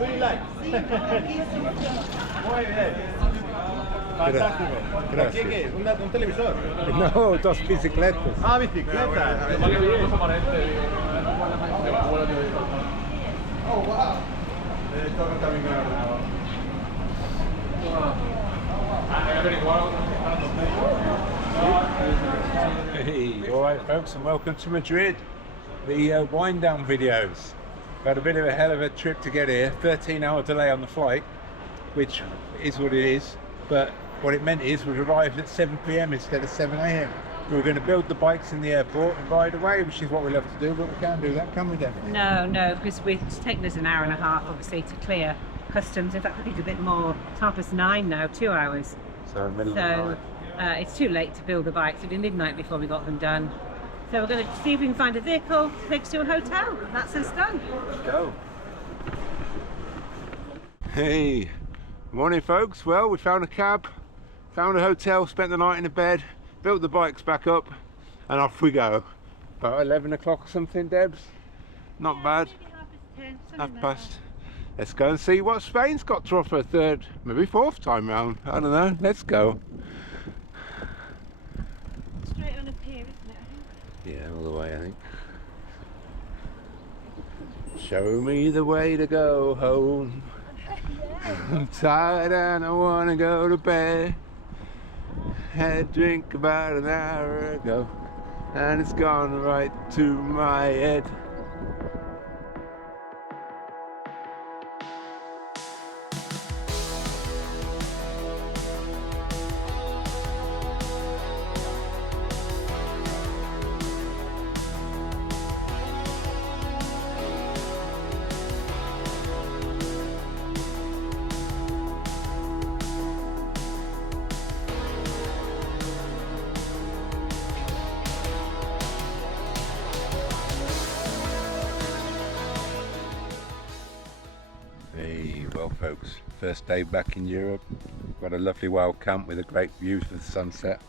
Muy light. Muy bien. Fantástico. Gracias. ¿Qué es? ¿Un televisor? No, dos bicicletas. Ah, bicicleta. Oh, wow. Toca también con el ordenador. Hey, all right, folks, and welcome to Madrid. The wind down videos. We've had a bit of a hell of a trip to get here. 13-hour delay on the flight, which is what it is. But what it meant is we've arrived at 7 p.m. instead of 7 a.m. We were going to build the bikes in the airport and ride away, which is what we love to do, but we can't do that, can we, Debbie? No, because it's taken us an hour and a half, obviously, to clear customs. In fact, I think a bit more. It's 9:30 now, 2 hours. So middle of the night. It's too late to build the bikes. It'll be midnight before we got them done. So we're going to see if we can find a vehicle to take us to a hotel. That's us done. Let's go. Hey, morning, folks. Well, we found a cab, found a hotel, spent the night in a bed, built the bikes back up, and off we go. About 11 o'clock or something, Debs? Not bad. Maybe 10:30, Half past. Let's go and see what Spain's got to offer. Third, maybe fourth time round. I don't know. Let's go. Straight on a pier, isn't it, I think? Yeah, all the way, I think. Show me the way to go home. I'm tired and I want to go to bed. Had a drink about an hour ago and it's gone right to my head. Hey, well folks, first day back in Europe. Got a lovely wild camp with a great view of the sunset.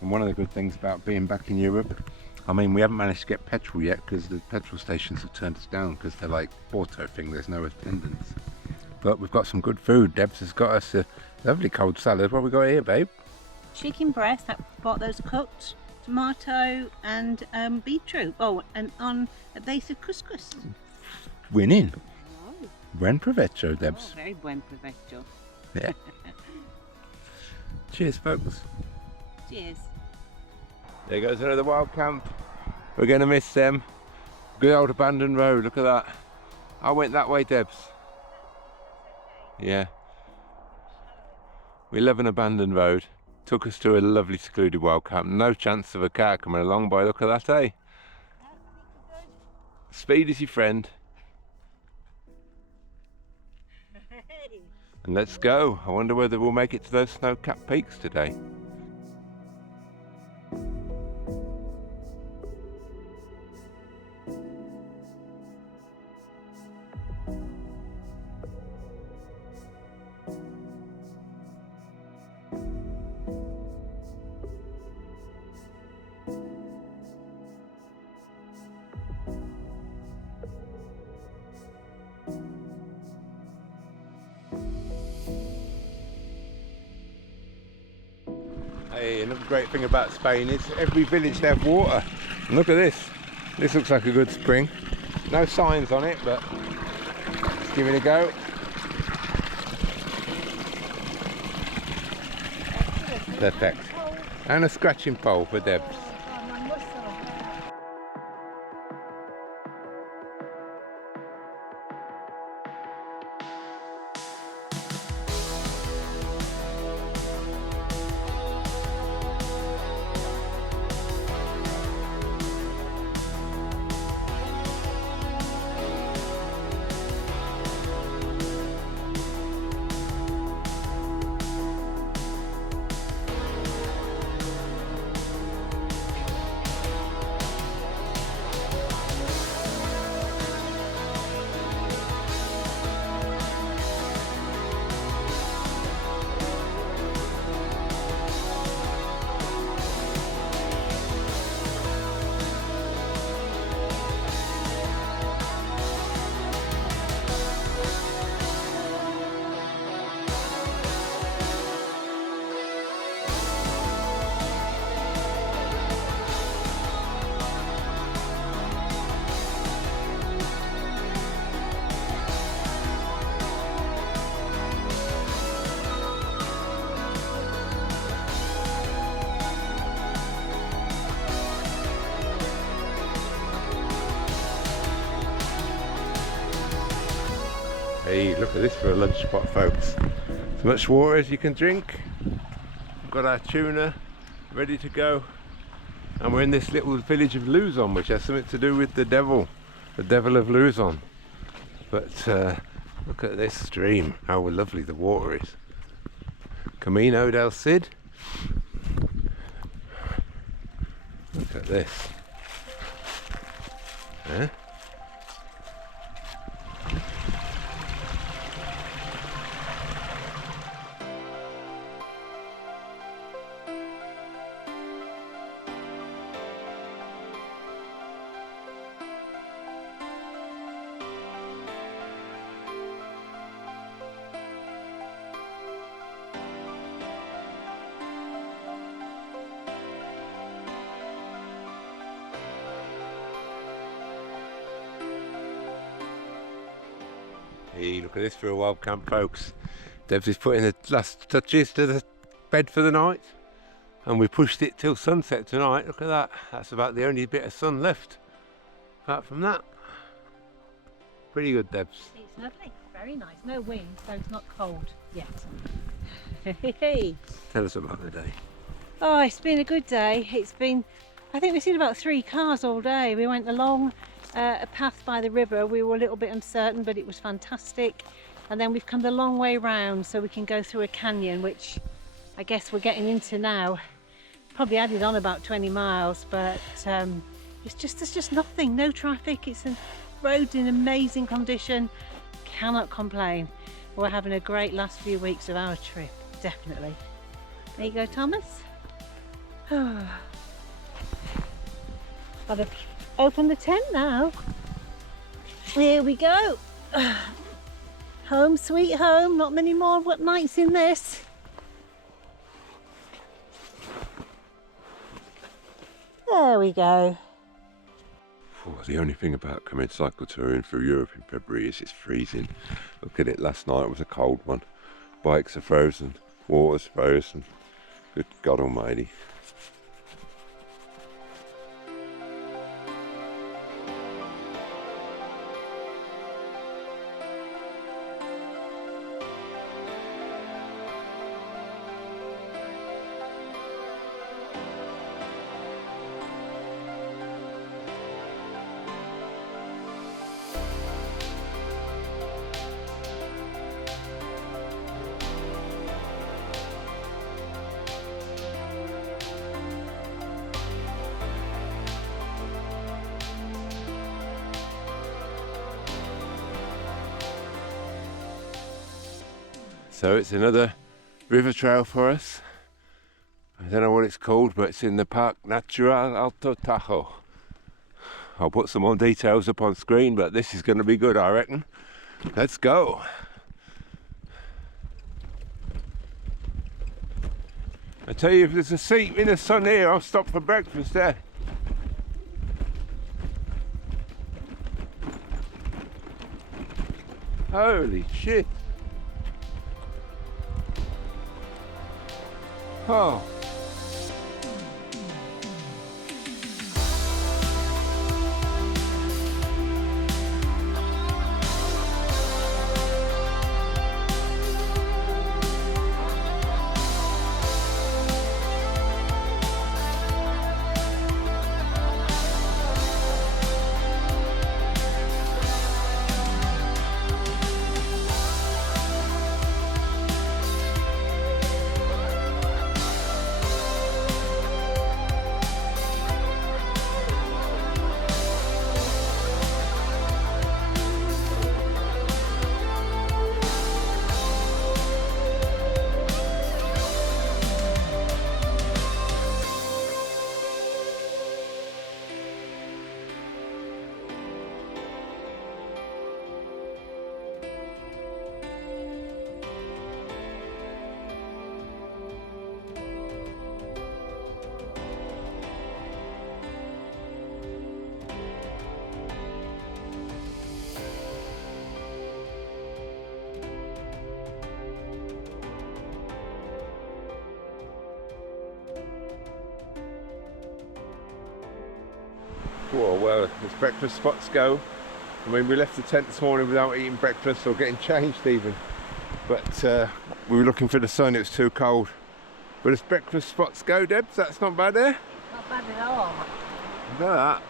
And one of the good things about being back in Europe, I mean, we haven't managed to get petrol yet because the petrol stations have turned us down because they're like Porto thing, there's no attendance. But we've got some good food. Debs has got us a lovely cold salad. What have we got here, babe? Chicken breast, I bought those cooked, tomato and beetroot. Oh, and on a base of couscous. Winning. Oh, Buen provecho, Debs. very buen provecho. Yeah. Cheers, folks. Cheers. There goes another wild camp. We're going to miss them. Good old abandoned road, look at that. I went that way, Debs. Yeah. We love an abandoned road. Took us to a lovely secluded wild camp. No chance of a car coming along by look of that, eh? Speed is your friend. And let's go. I wonder whether we'll make it to those snow-capped peaks today. Hey, another great thing about Spain is every village they have water. And look at this. This looks like a good spring. No signs on it, but let's give it a go. Perfect. And a scratching pole for Debs. Hey, look at this for a lunch spot, folks. As much water as you can drink. We've got our tuna ready to go. And we're in this little village of Luzon, which has something to do with the devil of Luzon. But look at this stream, how lovely the water is. Camino del Cid. Look at this. Huh? Hey, look at this for a wild camp, folks. Debs is putting the last touches to the bed for the night, and we pushed it till sunset tonight. Look at that. That's about the only bit of sun left. Apart from that, pretty good, Debs. It's lovely, very nice. No wind, so it's not cold yet. Tell us about the day. Oh, it's been a good day. I think we've seen about 3 cars all day. We went along a path by the river. We were a little bit uncertain, but it was fantastic. And then we've come the long way round so we can go through a canyon, which I guess we're getting into now. Probably added on about 20 miles, but there's just nothing, no traffic. It's a road in amazing condition. Cannot complain. We're having a great last few weeks of our trip, definitely. There you go, Thomas. Gotta open the tent now. Here we go. Home sweet home. Not many more nights in this. There we go. The only thing about coming cycle touring through Europe in February is it's freezing. Look at it, last night it was a cold one. Bikes are frozen, water's frozen. Good God almighty. So it's another river trail for us. I don't know what it's called, but it's in the Park Natural Alto Tajo. I'll put some more details up on screen, but this is going to be good, I reckon. Let's go. I tell you, if there's a seat in the sun here, I'll stop for breakfast there. Holy shit. Oh. Well, as breakfast spots go, I mean, we left the tent this morning without eating breakfast or getting changed even. But we were looking for the sun, it was too cold. But as breakfast spots go, Debs, that's not bad there. Not bad at all. Look at that.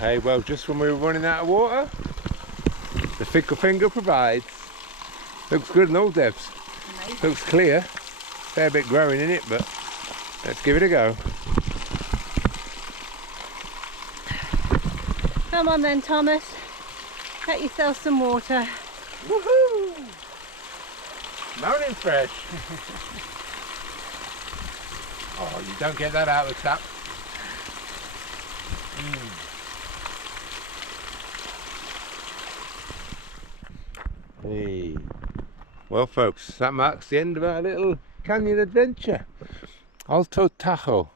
Hey, well, just when we were running out of water, the fickle finger provides. Looks good and all, Debs. Amazing. Looks clear. Fair bit growing in it, but let's give it a go. Come on then, Thomas. Get yourself some water. Woohoo! Mountain fresh. Oh, you don't get that out of the tap. Hey. Well, folks, that marks the end of our little canyon adventure. Alto Tajo.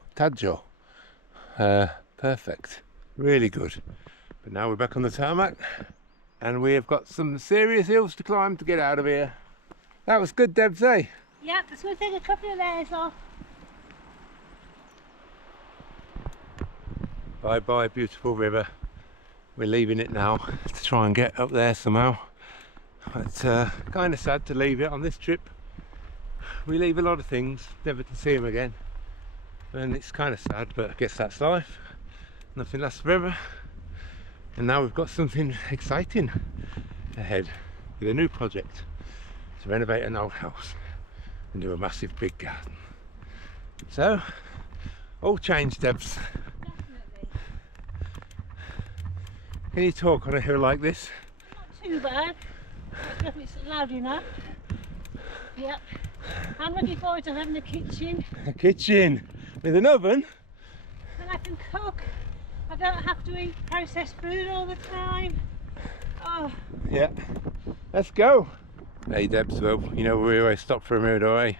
Perfect. Really good. But now we're back on the tarmac and we have got some serious hills to climb to get out of here. That was good, Debs, eh? Yeah, it's going to take a couple of layers off. Bye bye, beautiful river. We're leaving it now to try and get up there somehow. It's kind of sad to leave it on this trip. We leave a lot of things, never to see them again. And it's kind of sad, but I guess that's life. Nothing lasts forever. And now we've got something exciting ahead with a new project to renovate an old house and do a massive big garden. So, all change, Debs. Definitely. Can you talk on a hill like this? Not too bad. I don't know if it's loud enough. Yep. I'm looking forward to having a kitchen. A kitchen with an oven? And I can cook. I don't have to eat processed food all the time. Oh. Yeah. Let's go. Hey Debs, well, you know we always stop for a mirador, eh?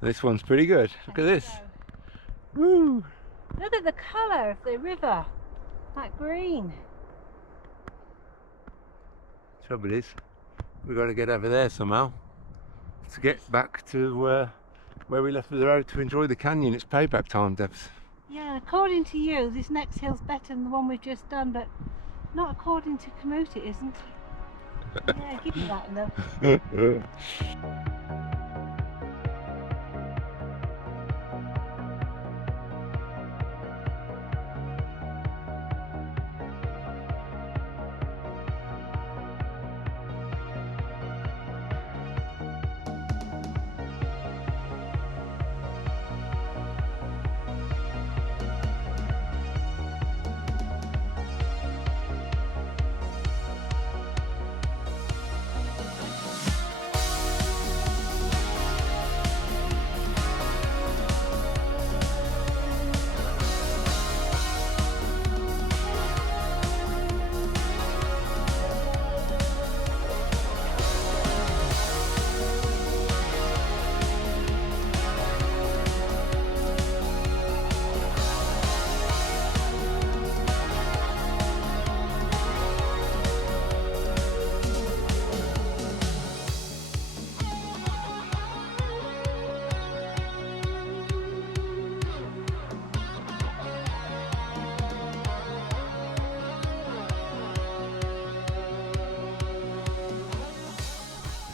This one's pretty good. Look at this. Woo! Look at the colour of the river. That green. Trouble is, we've got to get over there somehow to get back to where we left the road to enjoy the canyon. It's payback time, Debs. Yeah, according to you, this next hill's better than the one we've just done, but not according to Kamut, it isn't. Yeah, give me that though.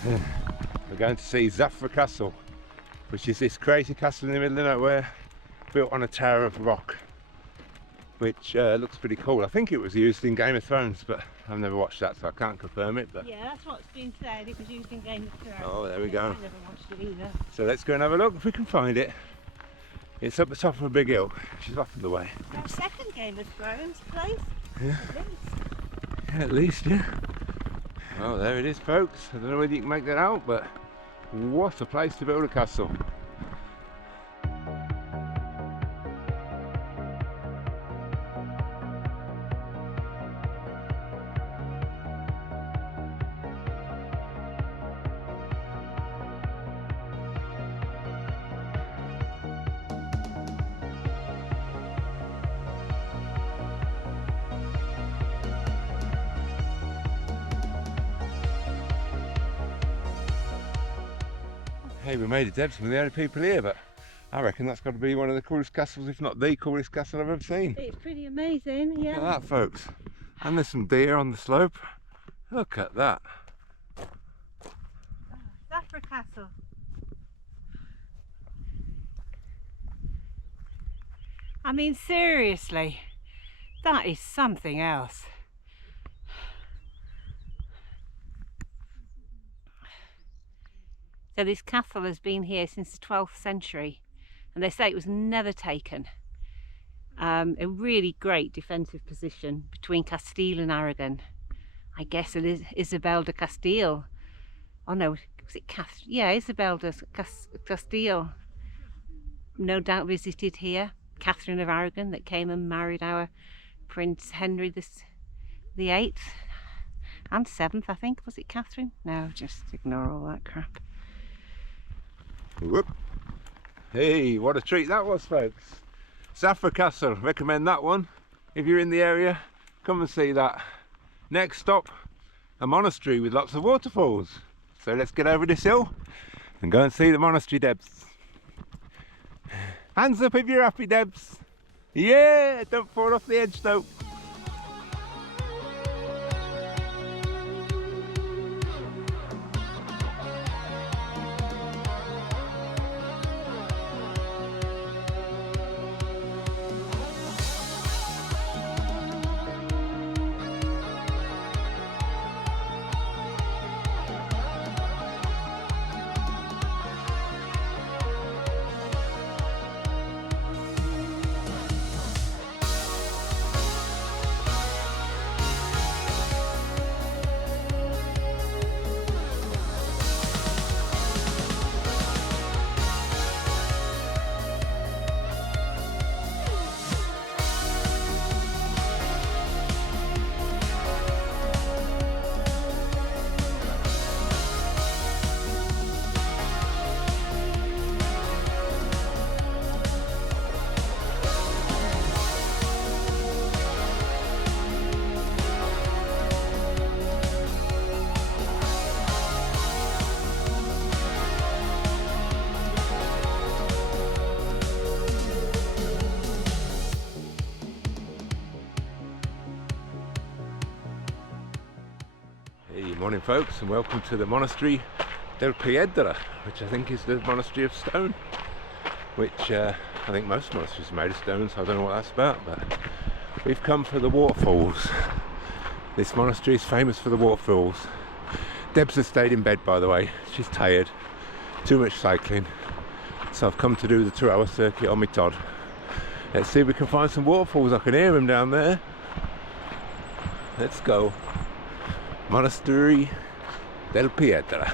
We're going to see Zafra Castle, which is this crazy castle in the middle of nowhere, built on a tower of rock, which looks pretty cool. I think it was used in Game of Thrones, but I've never watched that, so I can't confirm it. But yeah, that's what's been said. It was used in Game of Thrones. oh, there we go. I never watched it either. So let's go and have a look if we can find it. It's up the top of a big hill, which is off of the way. Our second Game of Thrones place. Yeah. At least. Yeah, at least, yeah. Oh, there it is, folks. I don't know whether you can make that out, but what a place to build a castle. Hey, we made it, Debs. We're the only people here, but I reckon that's got to be one of the coolest castles, if not the coolest castle I've ever seen. It's pretty amazing, yeah. Look at that, folks. And there's some deer on the slope. Look at that. Zafra Castle. I mean, seriously, that is something else. So this castle has been here since the 12th century, and they say it was never taken. A really great defensive position between Castille and Aragon. I guess it is Isabella de Castille. Oh no, was it yeah, Isabella de Castille. No doubt visited here. Catherine of Aragon that came and married our Prince Henry the 8th and 7th, I think. Was it Catherine? No, just ignore all that crap. Whoop. Hey, what a treat that was, folks. Zafra Castle, recommend that one. If you're in the area, come and see that. Next stop, a monastery with lots of waterfalls. So let's get over this hill and go and see the monastery, Debs. Hands up if you're happy, Debs. Yeah, don't fall off the edge though. Morning folks, and welcome to the Monastery de Piedra, which I think is the monastery of stone, which I think most monasteries are made of stone, so I don't know what that's about, but we've come for the waterfalls. This monastery is famous for the waterfalls. Debs has stayed in bed, by the way. She's tired, too much cycling, so I've come to do the 2-hour circuit on my Todd. Let's see if we can find some waterfalls. I can hear them down there. Let's go. Monastery de Piedra.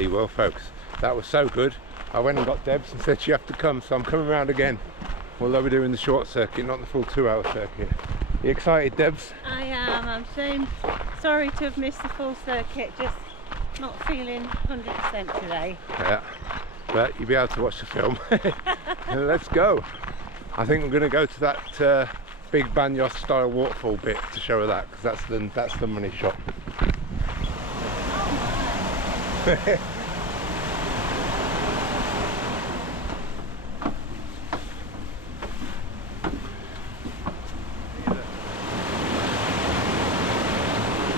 Yeah, well folks, that was so good. I went and got Debs and said you have to come, so I'm coming round again. Although we're doing the short circuit, not the full 2-hour circuit. Are you excited, Debs? I am. I'm so sorry to have missed the full circuit. Just not feeling 100% today. Yeah, but you'll be able to watch the film. Let's go. I think we're going to go to that big Banyos style waterfall bit to show her that, because that's the money shot.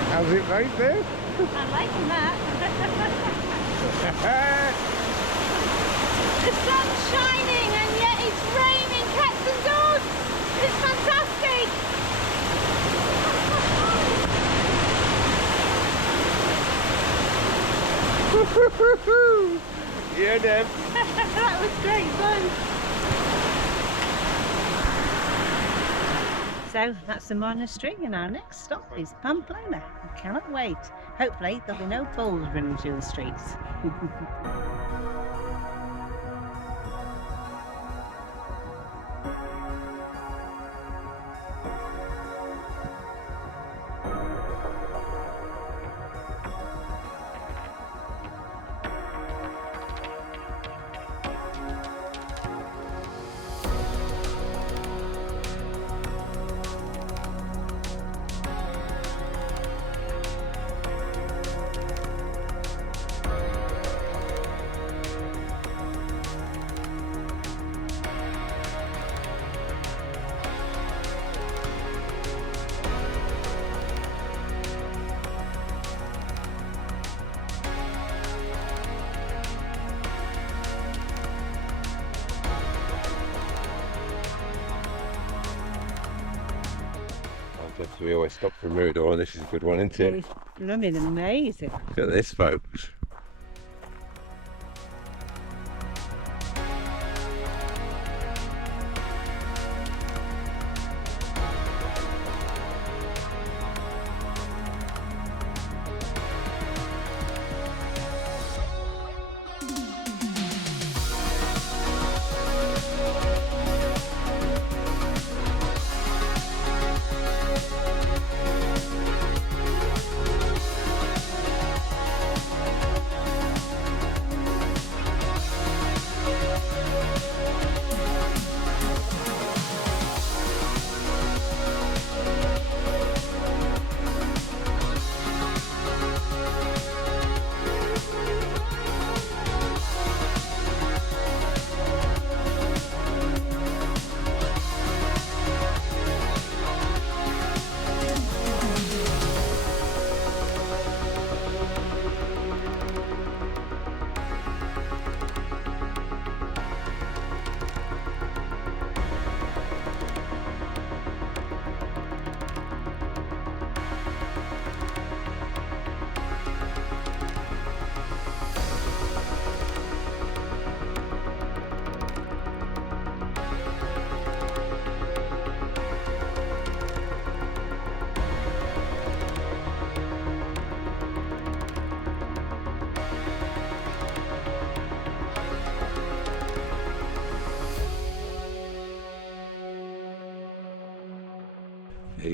How's it right there? I'm liking that. The sun's shining and yet it's raining cats and dogs. It's fantastic. Yeah, Deb. That was great fun. So that's the monastery, and our next stop is Pamplona. I cannot wait. Hopefully there'll be no bulls running through the streets. We always stop for Mirador. This is a good one, isn't it? It's blooming amazing. Look at this, folks.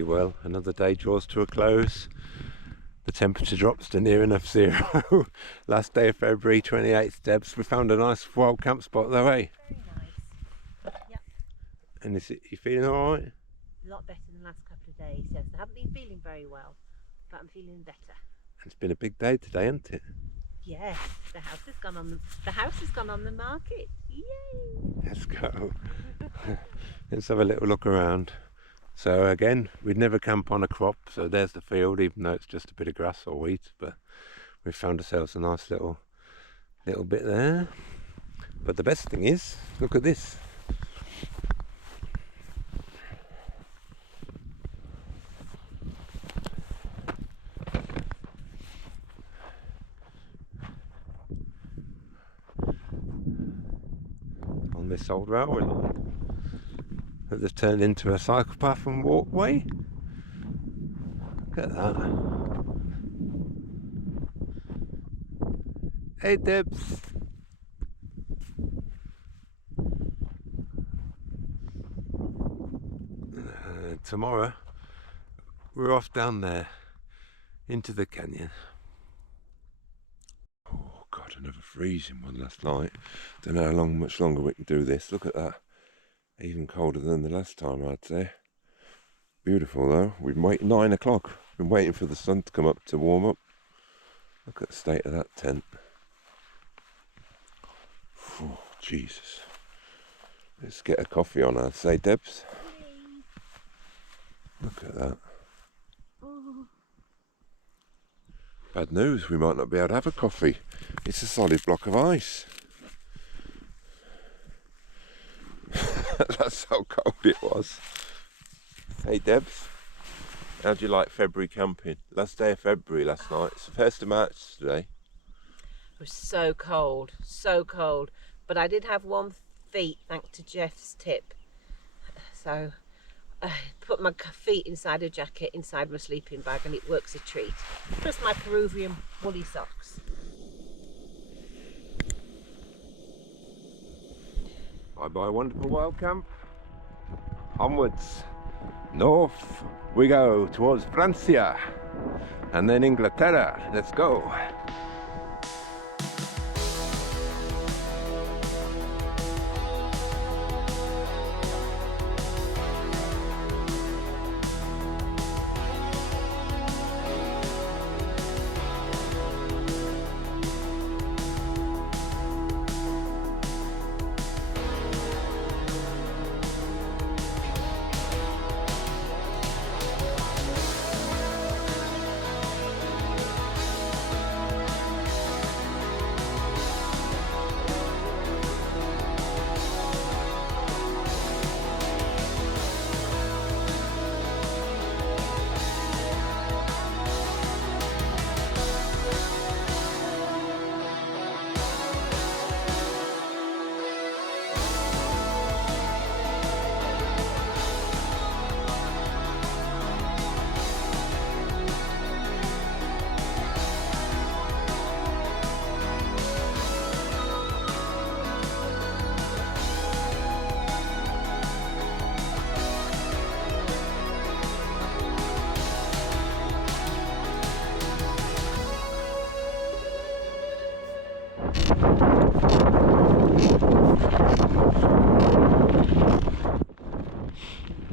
Well, another day draws to a close. The temperature drops to near enough zero. Last day of February, 28th, Debs. We found a nice wild camp spot though, eh? Very nice. Yep. And you feeling alright? A lot better than the last couple of days, yes. I haven't been feeling very well, but I'm feeling better. It's been a big day today, hasn't it? Yes, the house has gone on the market. Yay! Let's go. Let's have a little look around. So again, we'd never camp on a crop, so there's the field, even though it's just a bit of grass or wheat, but we've found ourselves a nice little bit there. But the best thing is, look at this. On this old railway line that they've turned into a cycle path and walkway. Look at that. Hey Debs. Tomorrow we're off down there into the canyon. Oh God, another freezing one last night. Don't know how much longer we can do this. Look at that. Even colder than the last time, I'd say. Beautiful though. We've been waiting 9 o'clock. Been waiting for the sun to come up to warm up. Look at the state of that tent. Oh, Jesus. Let's get a coffee on, I'd say, Debs. Look at that. Bad news, we might not be able to have a coffee. It's a solid block of ice. That's how cold it was. Hey Debs, how'd you like February camping? Last day of February last night. It's the 1st of March today. It was so cold, but I did have warm feet thanks to Jeff's tip. So I put my feet inside a jacket, inside my sleeping bag, and it works a treat. Plus my Peruvian woolly socks. Bye bye wonderful wild camp. Onwards, north we go towards Francia and then Inglaterra. Let's go.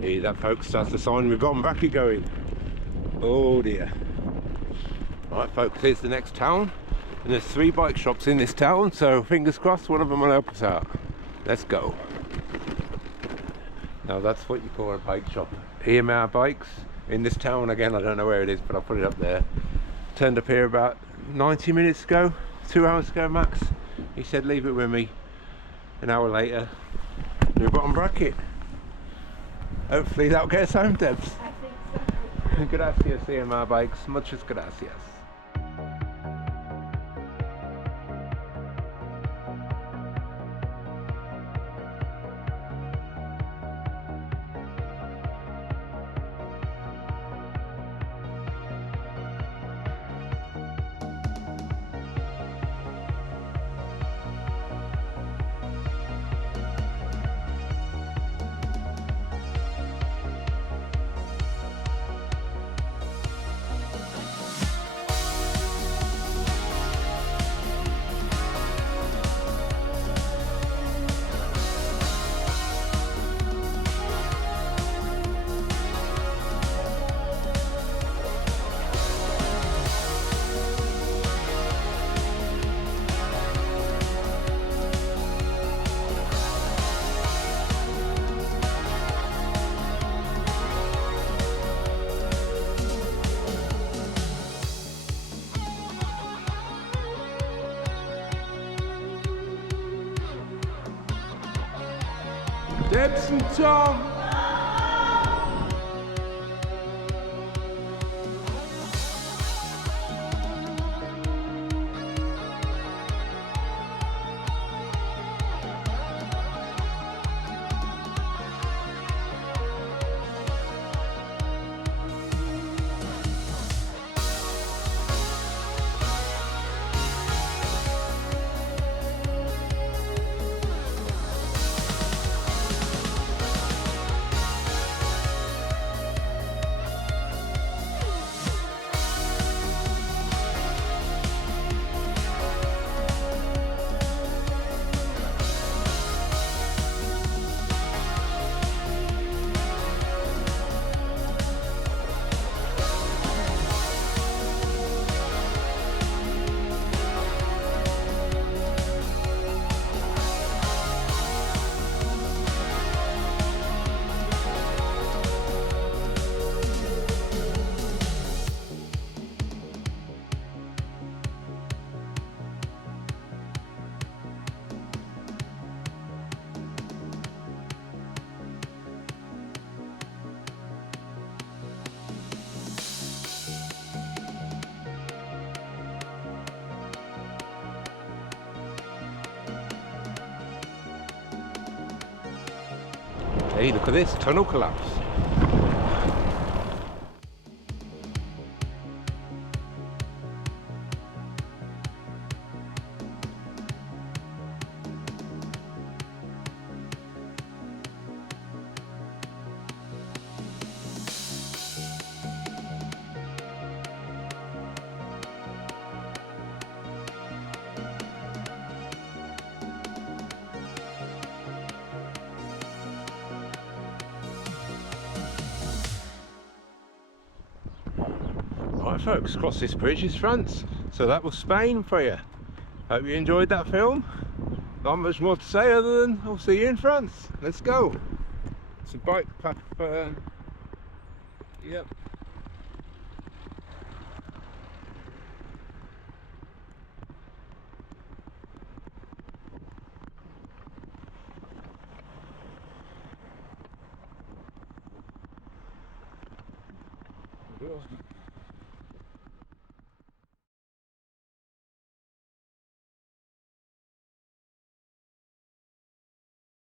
Hey, that folks, that's the sign we've got Mbacky going. Oh dear. Right folks, here's the next town, and there's 3 bike shops in this town, so fingers crossed one of them will help us out. Let's go. Now that's what you call a bike shop. EMR bikes in this town. Again, I don't know where it is, but I'll put it up there. Turned up here about 90 minutes ago, 2 hours ago max. He said leave it with me. An hour later, new bottom bracket. Hopefully that'll get us home, Debs. I think so. Gracias, EMR bikes. Muchas gracias. Debs and Tom. Hey, look at this, tunnel collapse. Right folks, across this bridge is France. So that was Spain for you. Hope you enjoyed that film. Not much more to say other than I'll see you in France. Let's go. It's a bike path. Yep. Good.